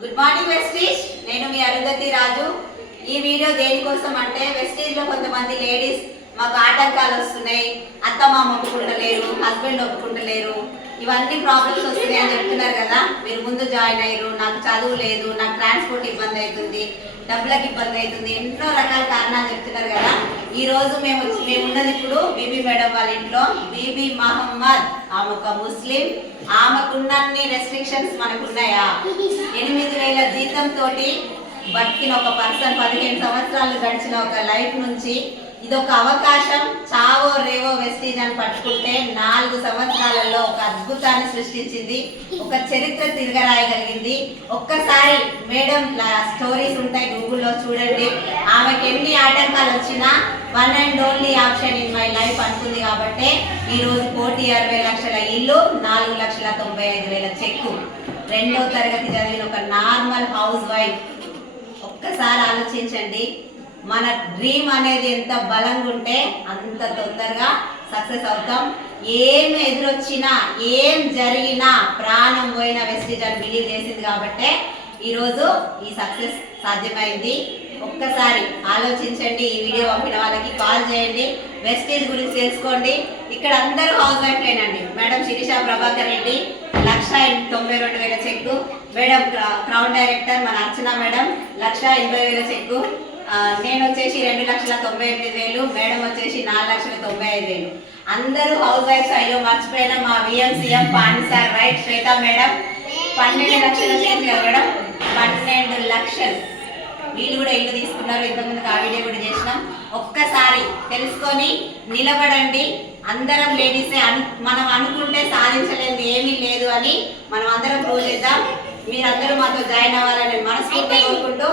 Good morning Vestige. నేను మీ అరుంధతి రాజు. ఈ video దేనికోసం అంటే వెస్టీజ్ లో కొంతమంది లేడీస్ మాకు ఆటంకాలు వస్తున్నాయి, అత్త మామ ఒప్పుకుంటలేరు, హస్బెండ్ ఒప్పుకుంటలేరు, ఇవన్నీ ప్రాబ్లమ్స్ వస్తున్నాయి అని చెప్తున్నారు కదా. మీరు ముందు జాయిన్ అయ్యారు, నాకు చదువు లేదు, నాకు ట్రాన్స్పోర్ట్ ఇబ్బంది అవుతుంది, డబ్బులకు ఇబ్బంది అవుతుంది, ఎన్నో రకాల కారణాలు చెప్తున్నారు కదా. ఈ రోజు మేమున్నది ఇప్పుడు బీబీ మేడం వాళ్ళ ఇంట్లో. బీబీ మహమ్మద్ ఆమె ఒక ముస్లిం. ఆమెకున్నన్ని రెస్ట్రిక్షన్స్ మనకున్నాయా? 8,000 జీతంతో బతికిన ఒక పర్సన్, 15 సంవత్సరాలు గడిచిన ఒక లైఫ్ నుంచి ఇదొక అవకాశం. చావో రేవో వెస్టీజ్ అని పట్టుకుంటే 4 సంవత్సరాలలో ఒక అద్భుతాన్ని సృష్టించింది, ఒక చరిత్ర తిరగరాయగలిగింది. ఒక్కసారి మేడం స్టోరీస్ ఉంటాయి గూగుల్లో చూడండి. ఆమెకి ఎన్ని ఆటంకాలు వచ్చినా one and only option in my life అనుకుంది. కాబట్టి ఈరోజు 1,60,00,000 లక్షల ఇల్లు, 4,95,000 చెక్కు. 2వ తరగతి చదివిన ఒక నార్మల్ హౌస్ వైఫ్. ఒక్కసారి ఆలోచించండి, మన డ్రీమ్ అనేది ఎంత బలంగా ఉంటే అంత తొందరగా సక్సెస్ అవుతాం. ఏం ఎదురొచ్చినా, ఏం జరిగినా ప్రాణం పోయిన వెస్టీజ్ అని బిలీవ్ చేసింది కాబట్టి ఈరోజు ఈ సక్సెస్ సాధ్యమైంది. ఒక్కసారి ఆలోచించండి. ఈ వీడియో పంపిన వాళ్ళకి కాల్ చేయండి, వెస్టీజ్ గురించి తెలుసుకోండి. ఇక్కడ అందరూ హౌస్ వైఫ్లేనండి. మేడం శిరీష ప్రభాకర్ రెడ్డి 1,92,000 చెక్కు. మేడం క్రౌన్ డైరెక్టర్ మన అర్చన మేడం 1,80,000 చెక్కు. నేను వచ్చేసి 2,98,000, మేడం వచ్చేసి 4,95,000. అందరూ హౌస్ వైఫ్స్. అయ్యో మర్చిపోయినా మా విఎంసీఎం పాండి సార్, రైట్ శ్వేత మేడం 12 లక్షలు చేసి కదా మేడం, 12 లక్షలు. వీళ్ళు కూడా ఇల్లు తీసుకున్నారు, ఇంతకుముందుకు ఆ వీడియో కూడా చేసినాం. ఒక్కసారి తెలుసుకొని నిలబడండి. అందరం లేడీసే. మనం అనుకుంటే సాధించలేదు ఏమీ లేదు అని మనం అందరం ప్రూవ్ చేద్దాం. మీరందరూ మాతో జాయిన్ అవ్వాలని మనస్ఫూర్తిగా కోరుకుంటూ